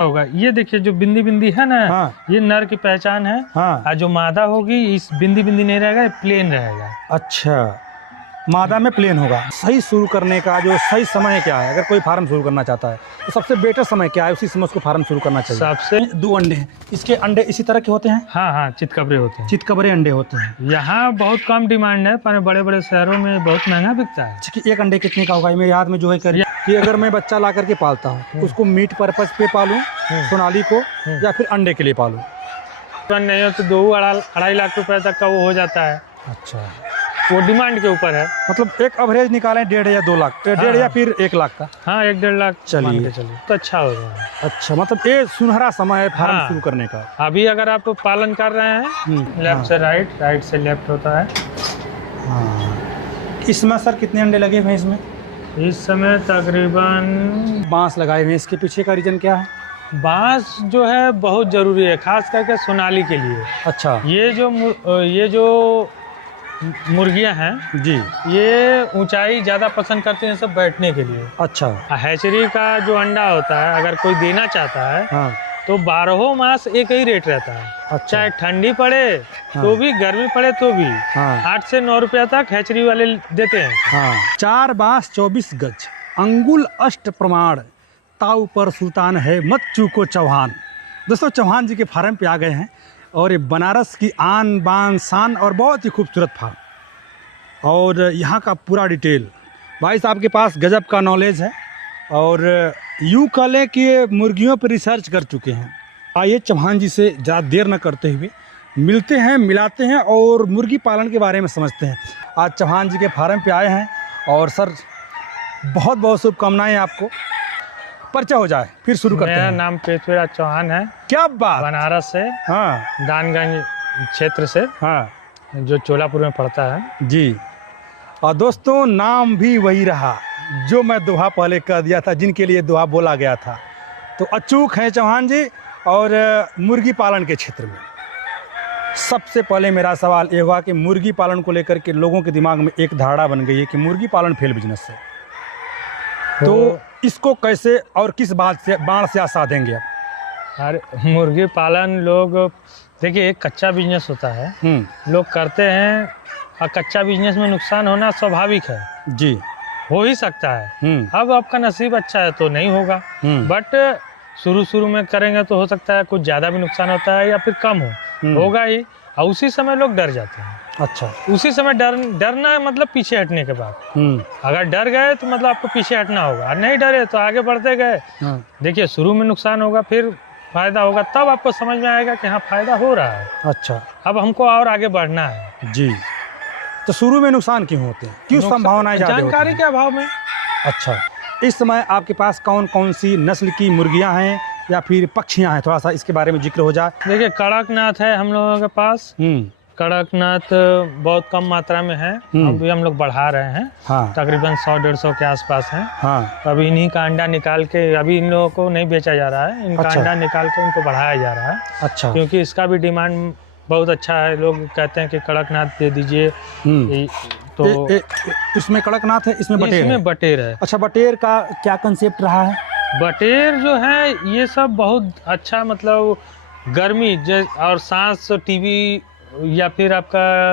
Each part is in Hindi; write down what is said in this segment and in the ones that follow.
होगा। ये देखिए जो बिंदी बिंदी है ना, हाँ। ये नर की पहचान है। हाँ। और जो मादा होगी इस बिंदी बिंदी नहीं रहेगा, ये प्लेन रहेगा। अच्छा, मादा में प्लेन होगा। सही शुरू करने का जो सही समय क्या है, अगर कोई फार्म शुरू करना चाहता है तो सबसे बेटर समय क्या है, उसी समय उसको फार्म शुरू करना चाहिए। सबसे 2 अंडे हैं, इसके अंडे इसी तरह के होते हैं। हाँ हाँ, चितकबरे होते हैं। चितकबरे अंडे होते हैं। यहाँ बहुत कम डिमांड है, पर बड़े बड़े शहरों में बहुत महंगा बिकता है। कि एक अंडे कितने का होगा, मेरे याद में जो है कि अगर मैं बच्चा ला करके पालता हूँ उसको मीट पर्पज पे पालूं, सोनाली को, या फिर अंडे के लिए पालूं। नहीं हो तो 2-2.5 लाख रुपए तक का वो हो जाता है। अच्छा, वो डिमांड के ऊपर है। मतलब एक एवरेज निकालें 1.5 या 2 लाख, 1.5 या फिर 1 लाख का। हाँ, 1-1.5 लाख मान के चलिए तो अच्छा हो जाएगा। अच्छा, मतलब ये सुनहरा समय है फार्म हाँ। शुरू करने का। अभी अगर आप पालन कर रहे हैं, लेफ्ट से राइट, राइट से लेफ्ट होता है। हाँ, इसमें सर कितने अंडे लगे हुए हैं इसमें? इस समय तकरीबन बांस लगाए हुए हैं, इसके पीछे का रीजन क्या है? बांस जो है बहुत जरूरी है, खास करके सोनाली के लिए। अच्छा ये जो मुर्गियां हैं जी, ये ऊंचाई ज्यादा पसंद करती हैं सब बैठने के लिए। अच्छा। हैचरी का जो अंडा होता है अगर कोई देना चाहता है हाँ। तो 12 मास एक ही रेट रहता है। अच्छा। चाहे ठंडी पड़े तो भी, गर्मी पड़े तो भी। हाँ। 8 से 9 रुपया तक हैचरी वाले देते हैं। हाँ। 4 बांस 24 गज, अंगुल अष्ट प्रमाण, ताऊ पर सुल्तान है मत चूको चौहान। दोस्तों, चौहान जी के फार्म पे आ गए हैं और ये बनारस की आन बान शान और बहुत ही खूबसूरत फार्म, और यहाँ का पूरा डिटेल। भाई साहब के पास गजब का नॉलेज है और यूँ कह लें कि ये मुर्गियों पर रिसर्च कर चुके हैं। आइए चौहान जी से ज़्यादा देर न करते हुए मिलते हैं, मिलाते हैं और मुर्गी पालन के बारे में समझते हैं। आज चौहान जी के फार्म पे आए हैं और सर बहुत बहुत शुभकामनाएं आपको। परिचय हो जाए फिर शुरू करते हैं। मेरा नाम पृथ्वीराज चौहान है। क्या बात। बनारस से, हाँ, दानगंज क्षेत्र से, हाँ जो चोलापुर में पड़ता है जी। और दोस्तों, नाम भी वही रहा जो मैं दोहा पहले कह दिया था, जिनके लिए दोहा बोला गया था। तो अचूक हैं चौहान जी। और मुर्गी पालन के क्षेत्र में सबसे पहले मेरा सवाल ये हुआ कि मुर्गी पालन को लेकर के लोगों के दिमाग में एक धारणा बन गई है कि मुर्गी पालन फेल बिजनेस है। तो इसको कैसे और किस बात से बाण से आशा देंगे आप? अरे मुर्गी पालन लोग देखिए, एक कच्चा बिजनेस होता है, लोग करते हैं और कच्चा बिजनेस में नुकसान होना स्वाभाविक है जी, हो ही सकता है। अब आपका नसीब अच्छा है तो नहीं होगा, बट शुरू में करेंगे तो हो सकता है कुछ ज़्यादा भी नुकसान होता है या फिर कम होगा ही, और उसी समय लोग डर जाते हैं। अच्छा, उसी समय डरना मतलब पीछे हटने के बाद। अगर डर गए तो मतलब आपको पीछे हटना होगा, और नहीं डरे तो आगे बढ़ते गए। देखिए, शुरू में नुकसान होगा, फिर फायदा होगा, तब आपको समझ में आएगा कि हाँ फायदा हो रहा है। अच्छा, अब हमको और आगे बढ़ना है जी। तो शुरू में नुकसान क्यों होते हैं, क्यों संभावनाएं ज़्यादा होती हैं? जानकारी के अभाव में। अच्छा, इस समय आपके पास कौन कौन सी नस्ल की मुर्गियां हैं या फिर पक्षियां हैं, थोड़ा सा इसके बारे में जिक्र हो जाए। देखिए, कड़कनाथ है हम लोगों के पास। कड़कनाथ बहुत कम मात्रा में है, अभी हम लोग बढ़ा रहे हैं। हाँ। तकरीबन 100-150 के आसपास है। हाँ। अभी इन्हीं का अंडा निकाल के, अभी इन लोगों को नहीं बेचा जा रहा है, इनका अच्छा। अंडा निकाल के इनको बढ़ाया जा रहा है। अच्छा, क्योंकि इसका भी डिमांड बहुत अच्छा है, लोग कहते हैं कि कड़कनाथ दे दीजिए। तो इसमें कड़कनाथ है, इसमें बटेर इसमें है। बटेर है। अच्छा, बटेर का क्या कंसेप्ट रहा है? बटेर जो है ये सब बहुत अच्छा, मतलब गर्मी और सांस, टीबी या फिर आपका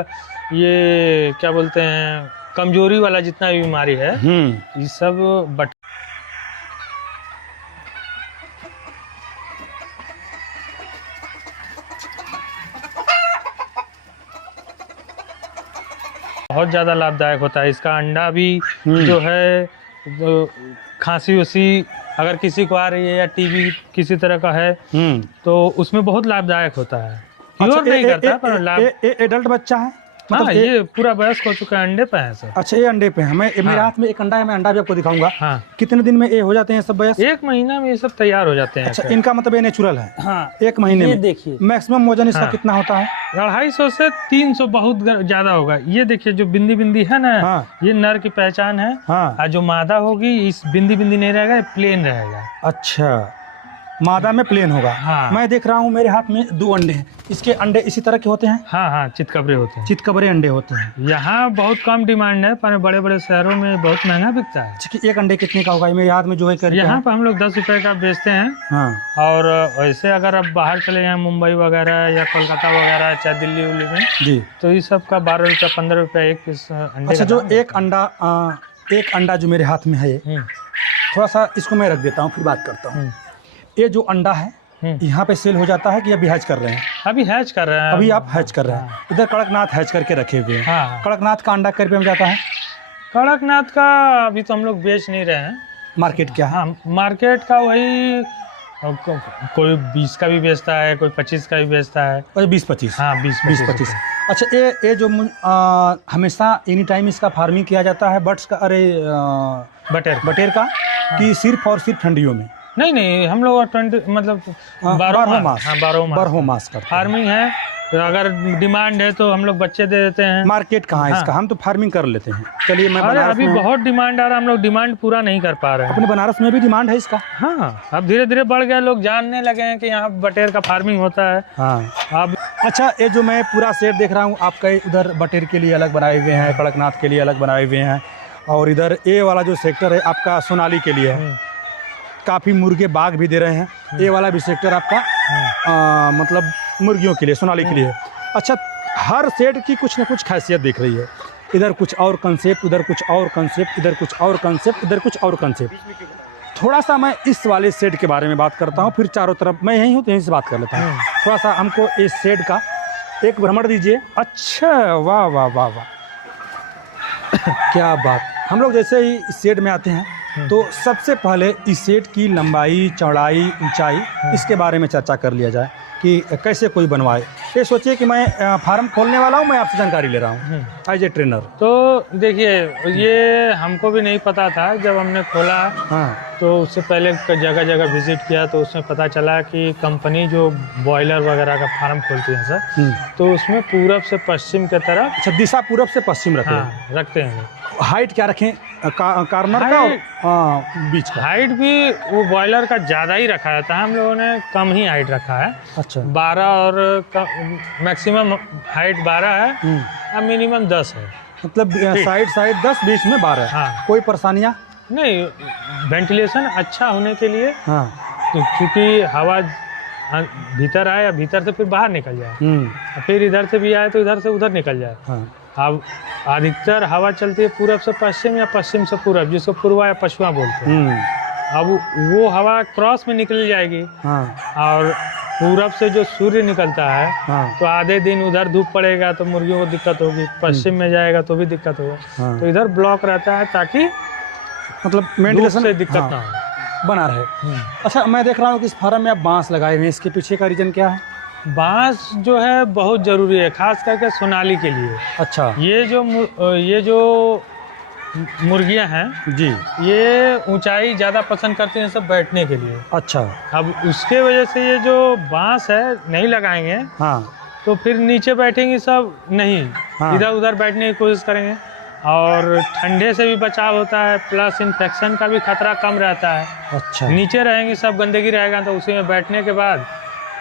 ये क्या बोलते हैं, कमजोरी वाला जितना भी बीमारी है, ये सब बहुत ज़्यादा लाभदायक होता है। इसका अंडा भी जो है, खांसी उसी अगर किसी को आ रही है या टीबी किसी तरह का है तो उसमें बहुत लाभदायक होता है। क्योर नहीं करता पर लाभ। एडल्ट बच्चा है? हाँ, ये पूरा वयस्क हो चुका है, अंडे पे है सर। अच्छा, ये अंडे पे है। मेरे हाथ में एक अंडा है, मैं अंडा भी आपको दिखाऊंगा। हाँ। कितने दिन में ये हो जाते हैं सब वयस्क? 1 महीना में ये सब तैयार हो जाते हैं। अच्छा, इनका मतलब ये नेचुरल है। हाँ, 1 महीने में। देखिए मैक्सिमम वजन इसका कितना होता है? 250 से 300 बहुत ज्यादा होगा। ये देखिए जो बिंदी बिंदी है ना, ये नर की पहचान है। और जो मादा होगी इस बिंदी बिंदी नहीं रहेगा, ये प्लेन रहेगा। अच्छा, मादा में प्लेन होगा। हाँ। मैं देख रहा हूँ मेरे हाथ में 2 अंडे हैं, इसके अंडे इसी तरह के होते हैं? हाँ हाँ, चितकबरे होते हैं। चितकबरे अंडे होते हैं। यहाँ बहुत कम डिमांड है, पर बड़े बड़े शहरों में बहुत महंगा बिकता है। अच्छा, कि एक अंडे कितने का होगा? मेरे हाथ में जो है करके यहाँ पर हम लोग 10 रुपए का बेचते हैं। हाँ और वैसे अगर आप बाहर चले जाएं, मुंबई वगैरह या कोलकाता वगैरह, चाहे दिल्ली उल्ली में, जी, तो ये सब का 12 रुपये 15 रुपये एक पीस अंडे अच्छा, का जो दाम है। एक अंडा जो मेरे हाथ में है, थोड़ा सा इसको मैं रख देता हूँ, फिर बात करता हूँ। ये जो अंडा है यहाँ पे सेल हो जाता है कि अभी हैच कर रहे हैं? अभी हैच कर रहे हैं। अभी आप हैच कर रहे हैं। इधर कड़कनाथ हैच करके रखे हुए हैं। हाँ। कड़कनाथ का अंडा कै रुपये में जाता है? कड़कनाथ का अभी तो हम लोग बेच नहीं रहे हैं। मार्केट क्या है? हाँ, मार्केट का वही कोई 20 का भी बेचता है, कोई 25 का भी बेचता है। 20-25? हाँ, 20-25। अच्छा, ये जो हमेशा एनी टाइम इसका फार्मिंग किया जाता है बट्स का, अरे बटेर का, कि सिर्फ और सिर्फ ठंडियों में? नहीं, हम लोग 20 मतलब 12 मास। हाँ, 12 मास का फार्मिंग है। तो अगर डिमांड है तो हम लोग बच्चे दे देते हैं। मार्केट कहाँ है इसका? हम तो फार्मिंग कर लेते हैं। चलिए, मैं बनारस अभी में बहुत डिमांड आ रहा है, हम लोग डिमांड पूरा नहीं कर पा रहे हैं। अपने बनारस में भी डिमांड है इसका? हाँ, अब धीरे धीरे बढ़ गया, लोग जानने लगे हैं कि यहाँ बटेर का फार्मिंग होता है। हाँ। अब अच्छा, ये जो मैं पूरा सेट देख रहा हूँ आपका, उधर बटेर के लिए अलग बनाए हुए हैं, कड़कनाथ के लिए अलग बनाए हुए हैं, और इधर ये वाला जो सेक्टर है आपका सोनाली के लिए है। काफ़ी मुर्गे बाग भी दे रहे हैं। ये वाला भी सेक्टर आपका मतलब मुर्गियों के लिए, सोनाली के लिए है। अच्छा, हर सेट की कुछ ना कुछ खासियत दिख रही है। इधर कुछ और कंसेप्ट, उधर कुछ और कंसेप्ट, इधर कुछ और कंसेप्ट, इधर कुछ और कंसेप्ट। थोड़ा सा मैं इस वाले सेट के बारे में बात करता हूँ, फिर चारों तरफ मैं यहीं हूँ तो यहीं से बात कर लेता हूँ। थोड़ा सा हमको इस सेट का एक भ्रमण दीजिए। अच्छा, वाह वाह वाह वाह, क्या बात। हम लोग जैसे ही इस सेट में आते हैं तो सबसे पहले इस सेट की लंबाई, चौड़ाई, ऊंचाई, इसके बारे में चर्चा कर लिया जाए कि कैसे कोई बनवाए। ये सोचिए कि मैं फार्म खोलने वाला हूँ, मैं आपसे जानकारी ले रहा हूँ एज ए ट्रेनर। तो देखिए, ये हमको भी नहीं पता था। जब हमने खोला तो उससे पहले जगह जगह विजिट किया, तो उसमें पता चला कि कंपनी जो बॉयलर वगैरह का फार्म खोलती है सर, तो उसमें पूरब से पश्चिम की तरफ। अच्छा, दिशा पूरब से पश्चिम रखते हैं? हाँ, रखते हैं। हाइट क्या रखें? कार्नर का और बीच का? हाइट भी वो बॉयलर का ज़्यादा ही रखा जाता है, हम लोगों ने कम ही हाइट रखा है। अच्छा, 12 और मैक्सिमम हाइट 12 है और मिनिमम 10 है। मतलब साइड 10, बीच में 12। हाँ। कोई परेशानियाँ नहीं, वेंटिलेशन अच्छा होने के लिए। हाँ। क्योंकि हवा भीतर आए या भीतर से फिर बाहर निकल जाए, फिर इधर से भी आए तो इधर से उधर निकल जाए। हाँ। अब अधिकतर हवा चलती है पूरब से पश्चिम या पश्चिम से पूरब, जिसको पूर्वा या पश्चिमा बोलते हैं। अब वो हवा क्रॉस में निकल जाएगी। हाँ। और पूरब से जो सूर्य निकलता है, हाँ। तो आधे दिन उधर धूप पड़ेगा तो मुर्गियों को दिक्कत होगी, पश्चिम में जाएगा तो भी दिक्कत होगा। हाँ। तो इधर ब्लॉक रहता है ताकि मतलब वेंटिलेशन से दिक्कत ना हो, बना रहे। अच्छा, मैं देख रहा हूँ कि इस फार्म में आप बांस लगाए हुए हैं, इसके पीछे का रीजन क्या है? बांस जो है बहुत ज़रूरी है, खास करके सोनाली के लिए। अच्छा, ये जो मुर्गियां हैं जी, ये ऊंचाई ज़्यादा पसंद करती हैं सब बैठने के लिए। अच्छा। अब उसके वजह से ये जो बांस है नहीं लगाएंगे, हाँ। तो फिर नीचे बैठेंगे सब नहीं, हाँ। इधर उधर बैठने की कोशिश करेंगे, और ठंडे से भी बचाव होता है, प्लस इन्फेक्शन का भी खतरा कम रहता है। अच्छा। नीचे रहेंगे सब, गंदगी रहेगा तो उसी में बैठने के बाद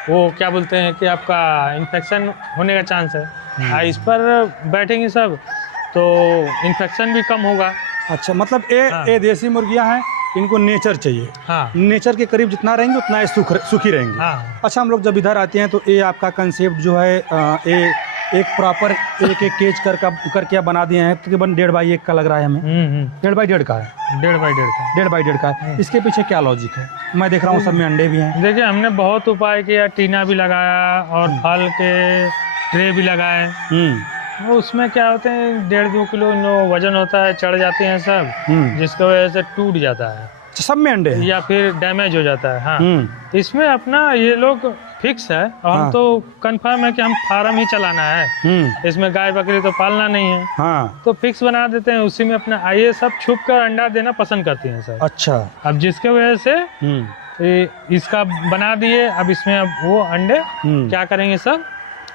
वो क्या बोलते हैं कि आपका इन्फेक्शन होने का चांस है। इस पर बैठेंगे सब तो इन्फेक्शन भी कम होगा। अच्छा, मतलब ये देसी मुर्गियां हैं, इनको नेचर चाहिए। हाँ, नेचर के करीब जितना रहेंगे उतना ये सुखी रहेंगे। हाँ। अच्छा, हम लोग जब इधर आते हैं तो ये आपका कंसेप्ट जो है एक प्रॉपर एक केज करके आप बना दिए हैं, तकरीबन 1.5 बाई 1 का लग रहा है हमें। 1.5 बाई 1.5 का है। 1.5 बाई 1.5 का। 1.5 बाई 1.5 का है। इसके पीछे क्या लॉजिक है? मैं देख रहा हूँ सब में अंडे भी हैं। देखिए, हमने बहुत उपाय किया, टीना भी लगाया और फल के ट्रे भी लगाए। उसमें क्या होते हैं, 1.5-2 किलो वजन होता है, चढ़ जाते हैं सब, जिसकी वजह से टूट जाता है। सब में अंडे हैं? या फिर डैमेज हो जाता है। हाँ। इसमें अपना ये लोग फिक्स है, और हम तो कंफर्म है कि हम फार्म ही चलाना है, इसमें गाय बकरी तो पालना नहीं है। हाँ। तो फिक्स बना देते हैं, उसी में अपना ये सब छुप कर अंडा देना पसंद करती हैं सर। अच्छा। अब जिसके वजह से इसका बना दिए, अब इसमें अब वो अंडे क्या करेंगे सब,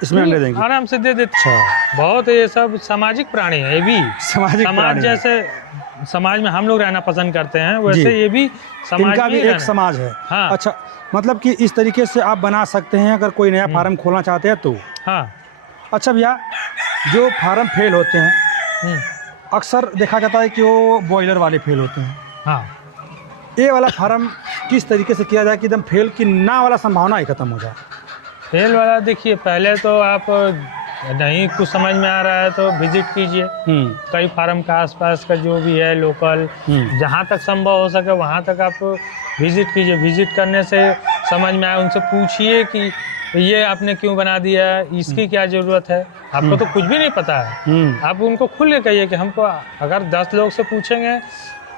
इसमें अंडे देंगे? आराम से दे देते। अच्छा, बहुत ये सब सामाजिक प्राणी है, ये भी सामाजिक समाज प्राणी है। जैसे समाज में हम लोग रहना पसंद करते हैं, वैसे ये भी समाज इनका में भी ही एक रहना। समाज है। हाँ। अच्छा, मतलब कि इस तरीके से आप बना सकते हैं अगर कोई नया फार्म खोलना चाहते हैं तो। हाँ। अच्छा भैया, जो फार्म फेल होते हैं हम्म, अक्सर देखा जाता है कि वो बॉयलर वाले फेल होते हैं। हाँ। ये वाला फार्म किस तरीके से किया जाए कि एकदम फेल की ना वाला संभावना ही खत्म हो जाए? फेल वाला देखिए, पहले तो आप नहीं कुछ समझ में आ रहा है तो विजिट कीजिए कई फार्म का, आसपास का जो भी है लोकल, जहाँ तक संभव हो सके वहाँ तक आप विजिट कीजिए। विजिट करने से समझ में आए, उनसे पूछिए कि ये आपने क्यों बना दिया, इसकी क्या ज़रूरत है। आपको तो कुछ भी नहीं पता है, आप उनको खुल के कहिए कि हमको, अगर 10 लोग से पूछेंगे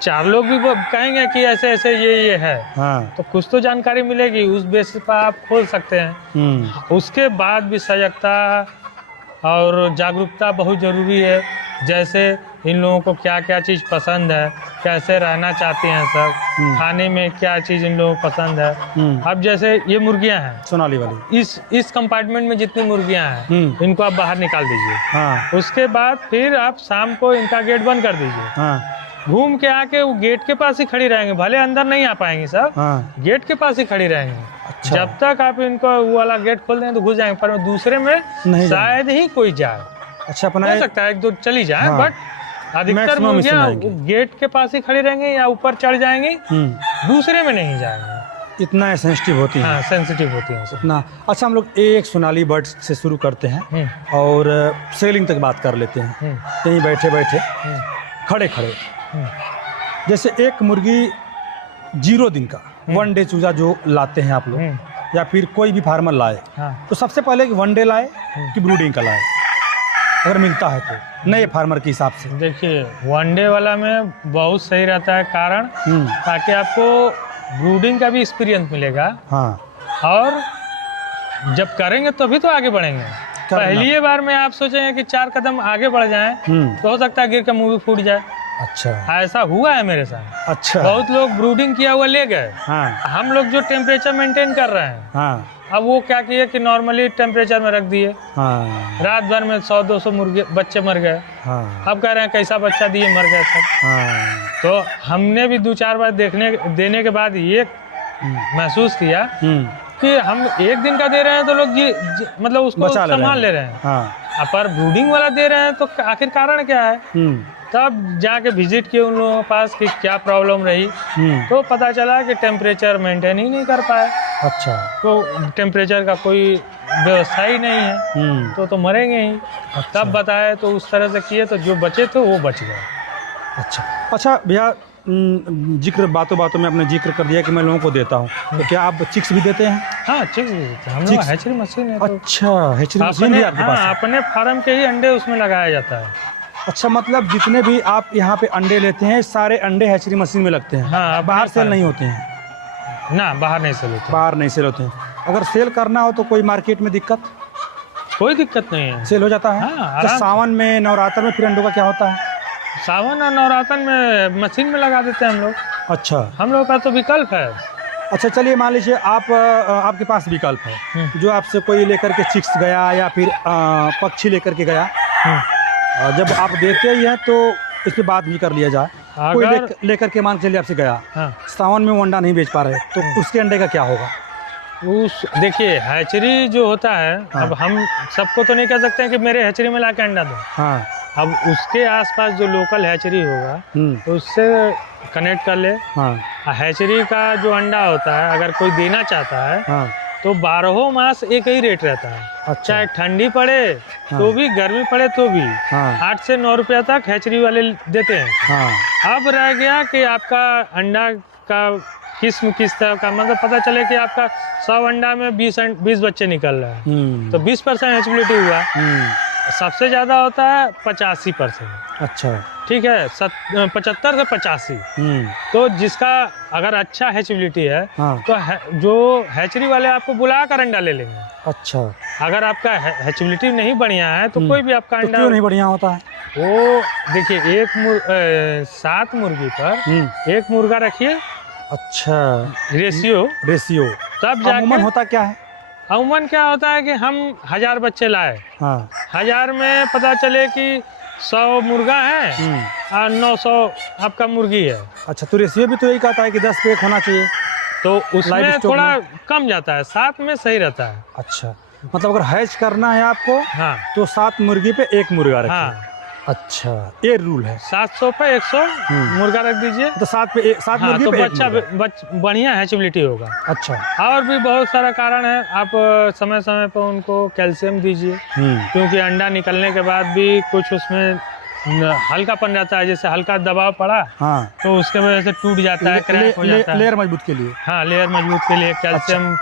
4 लोग भी कहेंगे कि ऐसे ऐसे ये है, हाँ। तो कुछ तो जानकारी मिलेगी, उस बेसिस पर आप खोल सकते हैं। उसके बाद भी सजगता और जागरूकता बहुत ज़रूरी है। जैसे इन लोगों को क्या क्या चीज़ पसंद है, कैसे रहना चाहते हैं सब, खाने में क्या चीज़ इन लोगों को पसंद है। अब जैसे ये मुर्गियां हैं सोनाली वाली, इस कंपार्टमेंट में जितनी मुर्गियां हैं इनको आप बाहर निकाल दीजिए। हाँ। उसके बाद फिर आप शाम को इनका गेट बंद कर दीजिए। हाँ। घूम के आके वो गेट के पास ही खड़ी रहेंगे, भले अंदर नहीं आ पाएंगी सब, हाँ। गेट के पास ही खड़ी रहेंगी। अच्छा। जब तक आप इनको वो वाला गेट खोल देंगे तो घुस जाएंगे, पर दूसरे में नहीं शायद ही कोई जाए। अच्छा, अपना हो सकता है 1-2 चली जाए, हाँ। बट अधिकतर Maximum मुर्गियां इसमें आएंगी। गेट के पास ही खड़ी रहेंगी या ऊपर चढ़ जाएंगी, दूसरे में नहीं जाएंगे। इतना सेंसिटिव होती है। हाँ, सेंसिटिव होती है इतना। अच्छा, हम लोग एक सोनाली बर्ड से शुरू करते हैं और सेलिंग तक बात कर लेते हैं। यहीं बैठे बैठे खड़े खड़े, जैसे एक मुर्गी 0 दिन का 1 डे चूजा जो लाते हैं आप लोग या फिर कोई भी फार्मर लाए, तो सबसे पहले 1 डे लाए कि ब्रूडिंग का लाए, अगर मिलता है तो नए फार्मर के हिसाब से? देखिए, 1 डे वाला में बहुत सही रहता है, कारण ताकि आपको ब्रूडिंग का भी एक्सपीरियंस मिलेगा। हाँ। और जब करेंगे तभी तो आगे बढ़ेंगे। पहली बार में आप सोचेंगे कि 4 कदम आगे बढ़ जाएं तो हो सकता है गिर के मुंह भी फूट जाए। अच्छा, ऐसा हुआ है मेरे साथ। अच्छा। बहुत लोग ब्रूडिंग किया हुआ ले गए। हाँ। हम लोग जो टेम्परेचर मेंटेन कर रहे हैं, हाँ। अब वो क्या किए कि नॉर्मली टेम्परेचर में रख दिए। हाँ। रात भर में 100-200 मुर्गे बच्चे मर गए। हाँ। अब कह रहे हैं कैसा बच्चा दिए, मर गए सब। हाँ। तो हमने भी 2-4 बार देने के बाद ये महसूस किया कि हम 1 दिन का दे रहे हैं तो लोग मतलब उसको संभाल ले रहे हैं। हाँ। पर ब्रूडिंग वाला दे रहे हैं तो आखिर कारण क्या है। तब जाके विजिट किए उन लोगों के पास कि क्या प्रॉब्लम रही, तो पता चला कि टेम्परेचर मेंटेन ही नहीं कर पाए। अच्छा। तो टेम्परेचर का कोई व्यवस्था ही नहीं है, तो मरेंगे ही। अच्छा। तब बताए तो उस तरह से किए, तो जो बचे थे वो बच गए। अच्छा। अच्छा भैया, जिक्र बातों बातों में आपने जिक्र कर दिया कि मैं लोगों को देता हूँ, तो क्या आप चिक्स भी देते हैं? हाँ, चिक्स भी देते हैं हम लोग, हैचरी मशीन है। तो अच्छा, हैचरी मशीन भी आपके पास है? अपने फार्म के ही अंडे उसमें लगाया जाता है। अच्छा, मतलब जितने भी आप यहाँ पे अंडे लेते हैं सारे अंडे हैचरी मशीन में लगते हैं? हाँ, बाहर सेल नहीं होते हैं? ना, बाहर नहीं सेल होते। बाहर नहीं सेल होते हैं। अगर सेल करना हो तो कोई मार्केट में दिक्कत? कोई दिक्कत नहीं है, सेल हो जाता है। हाँ, तो सावन में, नवरात्र में फिर अंडों का क्या होता है? सावन और नवरात्र में मशीन में लगा देते हैं हम लोग। अच्छा, हम लोग का तो विकल्प है। अच्छा, चलिए मान लीजिए आपके पास विकल्प है, जो आपसे कोई लेकर के चिक्स गया या फिर पक्षी लेकर के गया, जब आप देते ही हैं तो इस पे बात भी कर लिया जाए। कोई लेकर के मान चलिए आपसे गया, सावन में वो अंडा नहीं बेच पा रहे, तो उसके अंडे का क्या होगा? देखिए, हैचरी जो होता है, अब हम सबको तो नहीं कह सकते हैं कि मेरे हैचरी में ला के अंडा दो। हाँ। अब उसके आसपास जो लोकल हैचरी होगा तो उससे कनेक्ट कर ले। हाँ। हैचरी का जो अंडा होता है अगर कोई देना चाहता है, हाँ, तो 12 मास एक ही रेट रहता है। अच्छा। चाहे ठंडी पड़े, हाँ, तो भी, गर्मी पड़े तो भी, हाँ, 8 से 9 रुपया तक हैचरी वाले देते हैं। हाँ। अब रह गया कि आपका अंडा का किस्म किस तरह का, मतलब पता चले कि आपका 100 अंडा में 20 बच्चे निकल रहे हैं, तो 20% हैचबिलिटी हुआ। सबसे ज़्यादा होता है 85%। अच्छा, ठीक है, 75 से 85। तो जिसका अगर अच्छा हैचबिलिटी है, हाँ, तो जो हैचरी वाले आपको बुला कर अंडा ले लेंगे। अच्छा। अगर आपका हैचबिलिटी नहीं बढ़िया है तो कोई भी आपका अंडा क्यों नहीं बढ़िया होता है? वो देखिए, 7 मुर्गी पर 1 मुर्गा रखिए। अच्छा, रेशियो तब जाके होता क्या है? अमूमन क्या होता है कि हम 1000 बच्चे लाए, हाँ 1000 में पता चले कि 100 मुर्गा है और 900 आपका मुर्गी है, अच्छा, तो रेशियो भी तो यही कहता है कि 10 पे 1 होना चाहिए। तो उसमें Livestock थोड़ा में? कम जाता है, 7 में सही रहता है। अच्छा, मतलब अगर हैच करना है आपको हाँ तो 7 मुर्गी पे 1 मुर्गा रखिए। हाँ, अच्छा, ये रूल है। 700 पे 100 मुर्गा रख दीजिए, तो 7 हाँ, मुर्गी तो पे 1 बच्चा मुर्गा। बढ़िया हैचबिलिटी होगा। अच्छा। और भी बहुत सारा कारण है, आप समय समय पर उनको कैल्शियम दीजिए, क्योंकि अंडा निकलने के बाद भी कुछ उसमें हल्कापन रहता है, जैसे हल्का दबाव पड़ा हाँ, तो उसके वजह से टूट जाता है, क्रैक हो जाता है। लेयर मजबूत के लिए। हाँ, लेयर मजबूत के लिए कैल्शियम।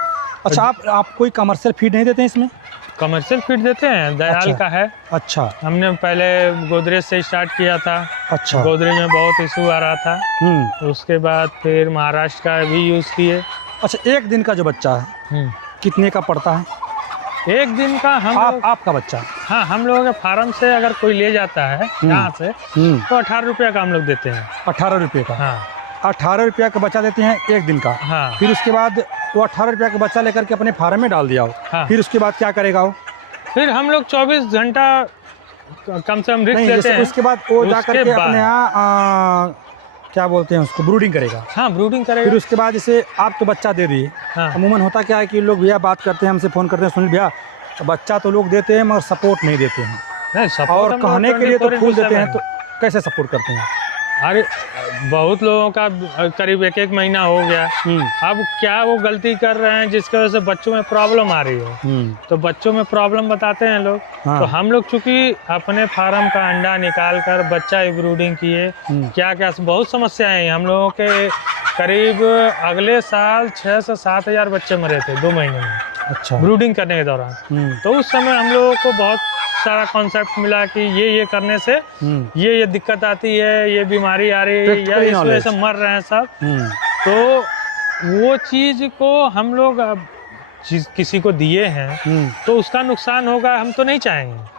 अच्छा, आप कोई कमर्शियल फीड नहीं देते हैं इसमें? कमर्शियल फीड देते हैं, दयाल का है। अच्छा हमने पहले गोदरेज से स्टार्ट किया था। अच्छा। गोदरेज में बहुत इशू आ रहा था, उसके बाद फिर महाराष्ट्र का भी यूज़ किए। अच्छा, 1 दिन का जो बच्चा है कितने का पड़ता है? 1 दिन का आपका बच्चा? हाँ, हम लोगों के फार्म से अगर कोई ले जाता है यहाँ से तो 18 रुपये का हम लोग देते हैं। 18 रुपये का? हाँ, 18 रुपया का बच्चा देते हैं 1 दिन का। हाँ। फिर उसके बाद वो 18 रुपया का बच्चा लेकर के अपने फार्म में डाल दिया हो। हाँ। फिर उसके बाद क्या करेगा वो? फिर हम लोग 24 घंटा कम से कम रिस्क नहीं, लेते हैं। उसके बाद वो जा उसके करके बाद- अपने यहाँ क्या बोलते हैं उसको, ब्रूडिंग करेगा। हाँ, ब्रूडिंग करेगा। फिर उसके बाद जैसे आप तो बच्चा दे दिए। हाँ। अमूमन होता क्या है कि लोग भैया बात करते हैं, हमसे फ़ोन करते हैं, सुनील भैया बच्चा तो लोग देते हैं मगर सपोर्ट नहीं देते हैं, नहीं, support और हम लोग कहने के लिए तो 24 फूल देते हैं, into तो कैसे सपोर्ट करते हैं? अरे बहुत लोगों का करीब 1 महीना हो गया। अब क्या वो गलती कर रहे हैं जिसकी वजह से बच्चों में प्रॉब्लम आ रही है, तो बच्चों में प्रॉब्लम बताते हैं लोग। हाँ। तो हम लोग चूंकि अपने फार्म का अंडा निकाल कर बच्चा ब्रूडिंग किए, क्या क्या बहुत समस्याएं हैं हम लोगों के। करीब अगले साल 6 से 7 हज़ार बच्चे मरे थे 2 महीने में, अच्छा। ब्रूडिंग करने के दौरान। तो उस समय हम लोगों को बहुत सारा कॉन्सेप्ट मिला कि ये करने से ये दिक्कत आती है, ये बीमारी आ रही है, या इस वजह से मर रहे हैं सब। तो वो चीज़ को हम लोग अब किसी को दिए हैं तो उसका नुकसान होगा, हम तो नहीं चाहेंगे।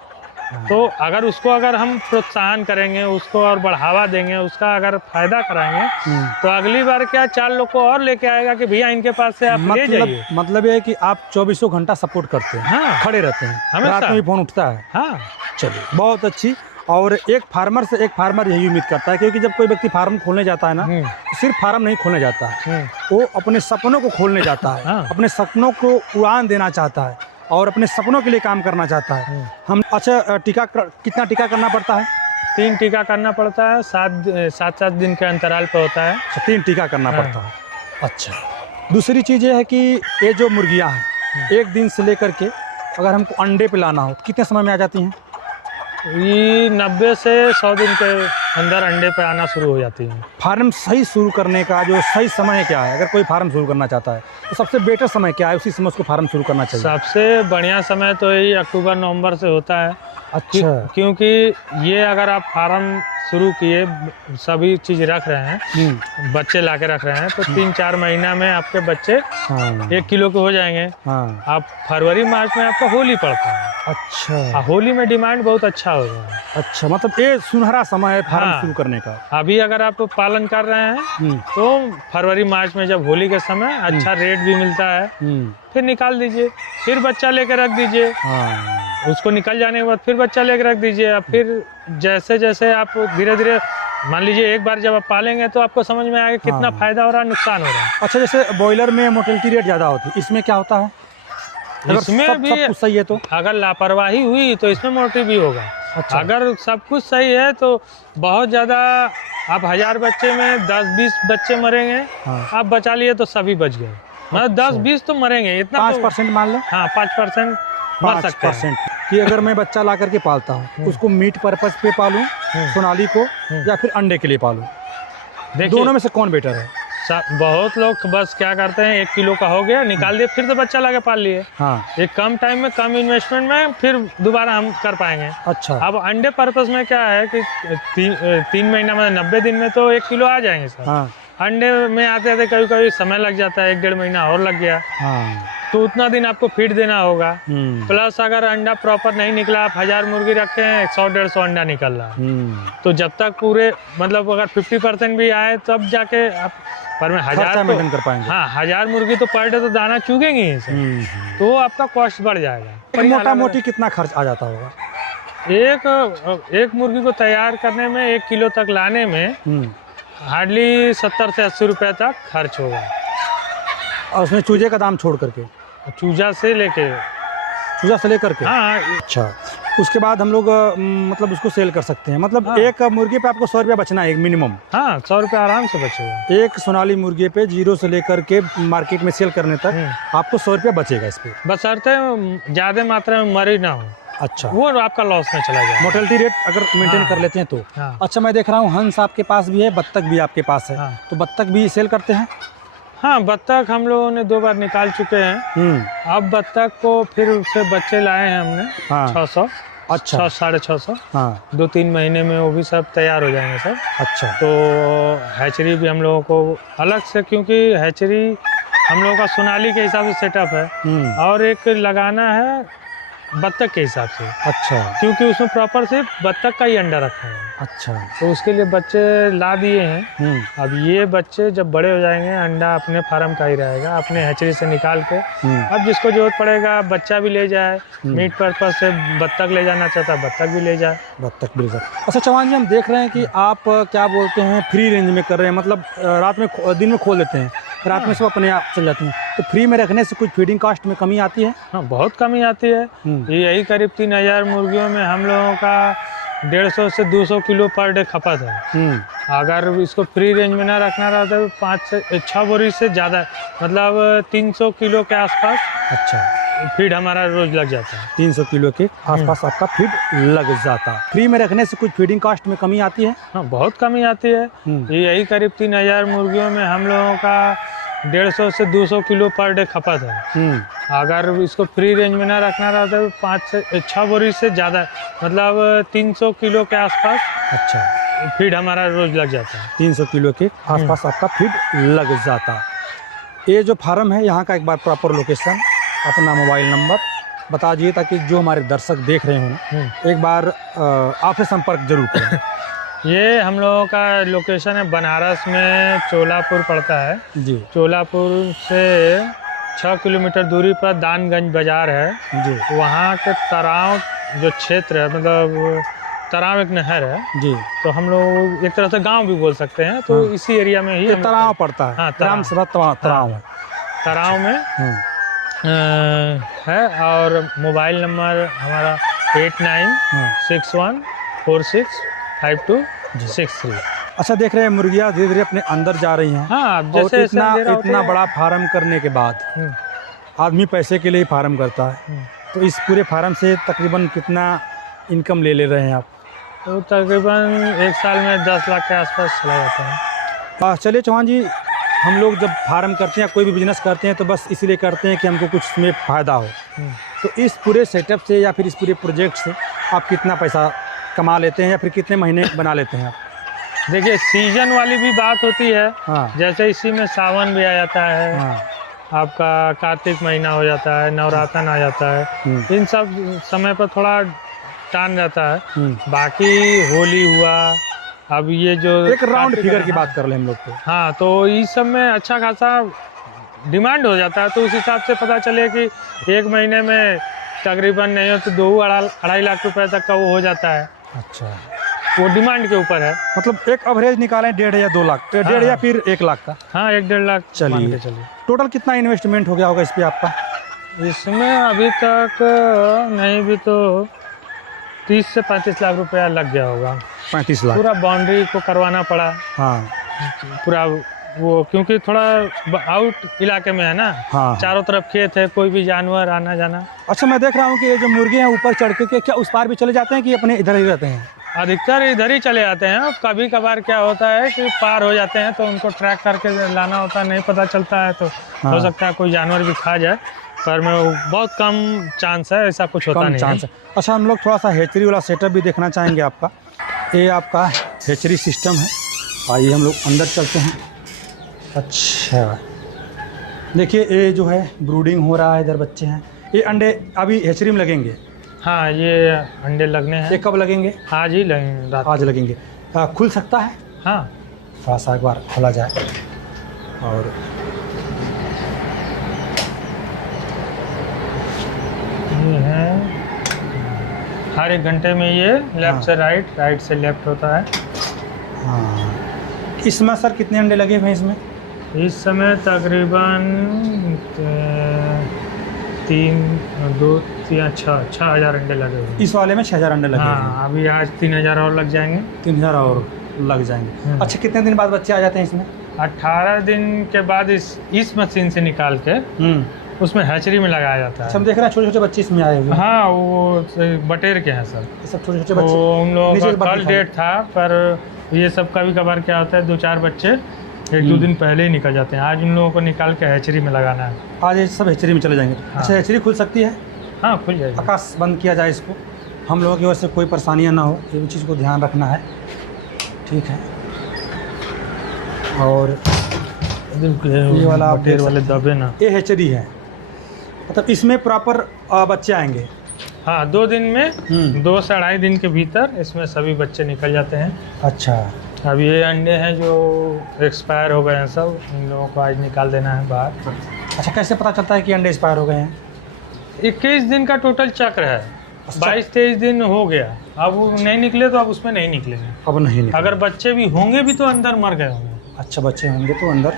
तो अगर हम प्रोत्साहन करेंगे, उसको और बढ़ावा देंगे, उसका अगर फायदा कराएंगे तो अगली बार क्या 4 लोग को और लेके आएगा कि भैया इनके पास से आप ले जाइए। मतलब ये है कि आप 24 घंटा सपोर्ट करते हैं। हाँ, खड़े रहते हैं, हमेशा। रात में भी फोन उठता है। हाँ, चलिए, बहुत अच्छी। और एक फार्मर से एक फार्मर यही उम्मीद करता है, क्योंकि जब कोई व्यक्ति फार्म खोलने जाता है ना, तो सिर्फ फार्म नहीं खोलने जाता है, वो अपने सपनों को खोलने जाता है। हाँ। अपने सपनों को उड़ान देना चाहता है और अपने सपनों के लिए काम करना चाहता है। हम अच्छा, कितना टीका करना पड़ता है? 3 टीका करना पड़ता है, 7 दिन के अंतराल पे होता है। 3 टीका करना पड़ता है। अच्छा, दूसरी चीज़ ये है कि ये जो मुर्गियाँ हैं 1 दिन से लेकर के अगर हमको अंडे पे लाना हो कितने समय में आ जाती हैं? ये 90 से 100 दिन के अंदर अंडे पे आना शुरू हो जाती है। फार्म सही शुरू करने का जो सही समय क्या है? अगर कोई फार्म शुरू करना चाहता है तो सबसे बेटर समय क्या है, उसी समय उसको फार्म शुरू करना चाहिए? सबसे बढ़िया समय तो यही अक्टूबर नवंबर से होता है। अच्छा। क्योंकि ये अगर आप फार्म शुरू किए, सभी चीज़ रख रहे हैं, बच्चे ला के रख रहे हैं, तो 3-4 महीना में आपके बच्चे 1 किलो के हो जाएंगे। हाँ। आप फरवरी मार्च में आपका होली पड़ता है। अच्छा। होली में डिमांड बहुत अच्छा होगा। अच्छा, मतलब ये सुनहरा समय है फार्म हाँ। शुरू करने का। अभी अगर आप पालन कर रहे हैं तो फरवरी मार्च में जब होली के समय अच्छा रेट भी मिलता है, फिर निकाल दीजिए, फिर बच्चा लेकर रख दीजिए। उसको निकल जाने के बाद फिर बच्चा लेकर रख दीजिए। अब फिर जैसे जैसे आप धीरे धीरे, मान लीजिए एक बार जब आप पालेंगे तो आपको समझ में आएगा कितना फायदा हो रहा है, नुकसान हो रहा है। अच्छा, जैसे बॉयलर में मोर्टेलिटी रेट ज़्यादा होती है, इसमें क्या होता है? इसमें सब भी कुछ सही है तो? अगर लापरवाही हुई तो इसमें मोर्टी भी होगा। अच्छा। अगर सब कुछ सही है तो बहुत ज़्यादा, आप 1000 बच्चे में 10-20 बच्चे मरेंगे, आप बचा लिए तो सभी बच गए। मतलब 10-20 तो मरेंगे, इतना 5% मान लो। हाँ, 5% मर सकते हैं। 5% कि अगर मैं बच्चा ला करके पालता हूँ, उसको मीट पर्पज पे पालूं, सोनाली को, या फिर अंडे के लिए पालूं, दोनों में से कौन बेटर है? बहुत लोग बस क्या करते हैं, 1 किलो का हो गया, निकाल दिए, फिर तो बच्चा ला के पाल लिए। हाँ। एक कम टाइम में, कम इन्वेस्टमेंट में फिर दोबारा हम कर पाएंगे। अच्छा। अब अंडे पर्पस में क्या है कि 3 महीना में 90 दिन में तो 1 किलो आ जाएंगे सर। हाँ। अंडे में आते आते कभी कभी समय लग जाता है, 1-1.5 महीना और लग गया। हाँ। तो उतना दिन आपको फीड देना होगा। प्लस अगर अंडा प्रॉपर नहीं निकला, आप 1000 मुर्गी रखे हैं, 100-150 अंडा निकल रहा है, तो जब तक पूरे मतलब अगर 50% भी आए तब जाके आप पर में 1000 मेंटेन कर पाएंगे। हाँ, 1000 मुर्गी तो पर डे तो दाना चुगेंगे ही से, तो वो आपका कॉस्ट बढ़ जाएगा। मोटा मोटी कितना खर्च आ जाता होगा? एक मुर्गी को तैयार करने में 1 किलो तक लाने में हार्डली 70 से 80 रुपये तक खर्च होगा। और उसमें चूजे का दाम छोड़ करके? चूजा से लेके हाँ। अच्छा, उसके बाद हम लोग मतलब उसको सेल कर सकते हैं, मतलब हाँ। एक मुर्गी पे आपको 100 रुपया बचना है एक मिनिमम? हाँ, 100 रुपया आराम से बचेगा। एक सोनाली मुर्गी पे 0 से लेकर के मार्केट में सेल करने तक आपको 100 रुपया बचेगा इस पे, बशर्ते ज़्यादा मात्रा में मरी ना हो। अच्छा, वो आपका लॉस में चला जाए, मोर्टेलिटी रेट अगर मेंटेन कर लेते हैं तो। अच्छा, मैं देख रहा हूँ हंस आपके पास भी है, बत्तख भी आपके पास है, तो बत्तख भी सेल करते हैं? हाँ, बत्तख हम लोगों ने 2 बार निकाल चुके हैं। अब बत्तख को फिर उससे बच्चे लाए हैं हमने 600। अच्छा, 600-650। हाँ, 2-3 महीने में वो भी सब तैयार हो जाएंगे सब। अच्छा, तो हैचरी भी हम लोगों को अलग से, क्योंकि हैचरी हम लोगों का सोनाली के हिसाब से सेटअप है और एक लगाना है बत्तख के हिसाब से। अच्छा, क्योंकि उसमें प्रॉपर सिर्फ बत्तख का ही अंडा रखा है। अच्छा, तो उसके लिए बच्चे ला दिए हैं। अब ये बच्चे जब बड़े हो जाएंगे, अंडा अपने फार्म का ही रहेगा, अपने हैचरी से निकाल के। अब जिसको जरूरत पड़ेगा बच्चा भी ले जाए, मीट पर्पज से बत्तख ले जाना चाहता है बत्तख भी ले जाए। अच्छा चौहान जी, हम देख रहे हैं कि आप क्या बोलते हैं फ्री रेंज में कर रहे हैं, मतलब रात में दिन में खोल देते हैं, रात में सब अपने आप चल जाते हैं, तो फ्री में रखने से कुछ फीडिंग कॉस्ट में कमी आती है? हाँ, बहुत कमी आती है। यही करीब 3000 मुर्गियों में हम लोगों का 150 से 200 किलो पर डे खपत है। अगर इसको फ्री रेंज में ना रखना रहता है तो 5 से 6 बोरी से ज़्यादा, मतलब 300 किलो के आसपास। अच्छा, फीड हमारा रोज लग जाता है। 300 किलो के आसपास आपका फीड लग जाता है। फ्री में रखने से कुछ फीडिंग कॉस्ट में कमी आती है? हाँ, बहुत कमी आती है। यही करीब 3000 मुर्गियों में हम लोगों का 150 से 200 किलो पर डे खपत है। अगर इसको फ्री रेंज में ना रखना रहता है तो 5 से 6 बोरी से ज़्यादा, मतलब 300 किलो के आसपास। अच्छा, फीड हमारा रोज लग जाता है। 300 किलो के आसपास आपका फीड लग जाता है। ये जो फार्म है यहाँ का एक बार प्रॉपर लोकेशन, अपना मोबाइल नंबर बता दीजिए ताकि जो हमारे दर्शक देख रहे हों एक बार आपसे संपर्क जरूर करें। ये हम लोगों का लोकेशन है बनारस में, चोलापुर पड़ता है जी। चोलापुर से 6 किलोमीटर दूरी पर दानगंज बाजार है जी। वहाँ के तराव जो क्षेत्र है, मतलब तराव एक नहर है जी, तो हम लोग एक तरह से गांव भी बोल सकते हैं, तो इसी एरिया में ही तराव पड़ता है। हाँ, तराव में है। और मोबाइल नंबर हमारा 8961465263। अच्छा, देख रहे हैं मुर्गियाँ धीरे धीरे अपने अंदर जा रही हैं। हाँ, जैसे इतना बड़ा फार्म करने के बाद आदमी पैसे के लिए फार्म करता है, तो इस पूरे फार्म से तकरीबन कितना इनकम ले रहे हैं आप? तो तकरीबन 1 साल में 10 लाख के आसपास चला जाता है। चलिए चौहान जी, हम लोग जब फार्म करते हैं, कोई भी बिजनेस करते हैं, तो बस इसलिए करते हैं कि हमको कुछ उसमें फ़ायदा हो। तो इस पूरे सेटअप से या फिर इस पूरे प्रोजेक्ट से आप कितना पैसा कमा लेते हैं या फिर कितने महीने बना लेते हैं आप? देखिए, सीजन वाली भी बात होती है। हाँ। जैसे इसी में सावन भी आ जाता है। हाँ। आपका कार्तिक महीना हो जाता है, नवरातन आ जाता है, इन सब समय पर थोड़ा टान रहता है। बाकी होली हुआ, अब ये जो एक राउंड फिगर की बात कर ले हम लोग तो, हाँ, तो इस सब में अच्छा खासा डिमांड हो जाता है, तो उस हिसाब से पता चले कि 1 महीने में तकरीबन नहीं हो तो 2-2.5 लाख रुपए तक का वो हो जाता है। अच्छा, वो डिमांड के ऊपर है, मतलब एक एवरेज निकालें 1.5 या 2 लाख, 1.5 या फिर 1 लाख का। हाँ, 1-1.5 लाख। चलिए, टोटल कितना इन्वेस्टमेंट हो गया होगा इस पे आपका? इसमें अभी तक नहीं भी तो 30 से 35 लाख रुपया लग गया होगा। 35 लाख पूरा बाउंड्री को करवाना पड़ा। हाँ, पूरा वो, क्योंकि थोड़ा आउट इलाके में है ना। हाँ, चारों तरफ खेत है, कोई भी जानवर आना जाना। अच्छा, मैं देख रहा हूँ कि ये जो मुर्गे हैं ऊपर चढ़ के क्या उस पार भी चले जाते हैं कि अपने इधर ही रहते हैं? अधिकतर इधर ही चले जाते हैं। कभी कभार क्या होता है कि पार हो जाते हैं तो उनको ट्रैक करके लाना होता है, नहीं पता चलता है तो हो सकता है कोई जानवर भी खा जाए, पर में बहुत कम चांस है, ऐसा कुछ होता नहीं है। अच्छा, हम लोग थोड़ा सा हैचरी वाला सेटअप भी देखना चाहेंगे आपका। ये आपका हैचरी सिस्टम है, आइए हम लोग अंदर चलते हैं। अच्छा, देखिए ये जो है ब्रूडिंग हो रहा है, इधर बच्चे हैं। ये अंडे अभी हैचरी में लगेंगे? हाँ, ये अंडे लगने हैं। ये कब लगेंगे? आज ही लगेंगे, रात आज लगेंगे। खुल सकता है? हाँ, थोड़ा सा एक बार खोला जाए। और ये है, हर 1 घंटे में ये लेफ्ट से राइट, राइट से लेफ्ट होता है। हाँ, इसमें सर कितने अंडे लगे हुए हैं इसमें? इस समय तकरीबन 6,000 अंडे लगे हुए हैं। इस वाले में 6,000 अंडे लगे हुए हैं। हाँ, अभी आज 3,000 और लग जाएंगे। 3,000 और लग जाएंगे। अच्छा, कितने दिन बाद बच्चे आ जाते हैं इसमें? 18 दिन के बाद इस मशीन से निकाल के उसमें हैचरी में लगाया जाता है। हम देख रहे हैं छोटे छोटे बच्चे इसमें आए हुए हैं। हाँ, वो बटेर के हैं सर। ये सब छोटे छोटे बच्चे। वो उन लोगों नीचे का के कल बच्चे डेट था, पर ये सब कभी कभार क्या होता है, 2-4 बच्चे 1-2 दिन पहले ही निकल जाते हैं। आज उन लोगों को निकाल के हैचरी में लगाना है। आज ये सब हैचरी में चले जाएंगे। हाँ। अच्छा, हैचरी खुल सकती है? हाँ, खुल जाएगी। आकाश बंद किया जाए इसको, हम लोगों की ओर से कोई परेशानियां ना हो, ये भी चीज़ को ध्यान रखना है। ठीक है। और ये वाला आप बटेर देख वाले सकते हैं। दबे ना। ये हैचरी है, मतलब इसमें प्रॉपर बच्चे आएंगे? हाँ, 2 दिन में 2 से 2.5 दिन के भीतर इसमें सभी बच्चे निकल जाते हैं। अच्छा। अब ये अंडे हैं जो एक्सपायर हो गए हैं सब, इन लोगों को आज निकाल देना है बाहर। अच्छा, कैसे पता चलता है कि अंडे एक्सपायर हो गए हैं? 21 दिन का टोटल चक्र है। 22-23 दिन हो गया, अब वो नहीं निकले तो अब उसमें नहीं निकलेंगे। अब नहीं निकले। अगर बच्चे भी होंगे भी तो अंदर मर गए होंगे। अच्छा, बच्चे होंगे तो अंदर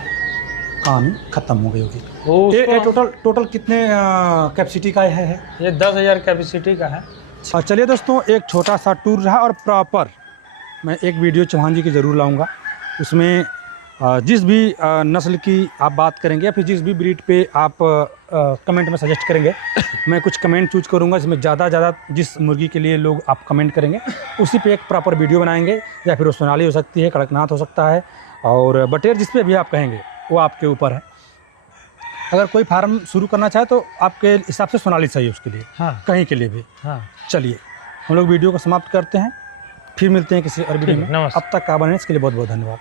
कहानी खत्म हो गई होगी। वो ये उसको- टोटल कितने कैपेसिटी का है? ये 10,000 कैपेसिटी का है। चलिए दोस्तों, एक छोटा सा टूर रहा और प्रॉपर मैं एक वीडियो चौहान जी की ज़रूर लाऊंगा। उसमें जिस भी नस्ल की आप बात करेंगे या फिर जिस भी ब्रीड पे आप कमेंट में सजेस्ट करेंगे, मैं कुछ कमेंट चूज करूंगा जिसमें ज़्यादा जिस मुर्गी के लिए लोग आप कमेंट करेंगे उसी पे एक प्रॉपर वीडियो बनाएंगे। या फिर वो सोनाली हो सकती है, कड़कनाथ हो सकता है, और बटेर जिस पे भी आप कहेंगे वो आपके ऊपर है। अगर कोई फार्म शुरू करना चाहे तो आपके हिसाब से सोनाली सही है उसके लिए। हाँ, कहीं के लिए भी। हाँ। चलिए हम लोग वीडियो को समाप्त करते हैं, फिर मिलते हैं किसी और वीडियो में। नमस्ते। अब तक का बने इसके लिए बहुत बहुत धन्यवाद।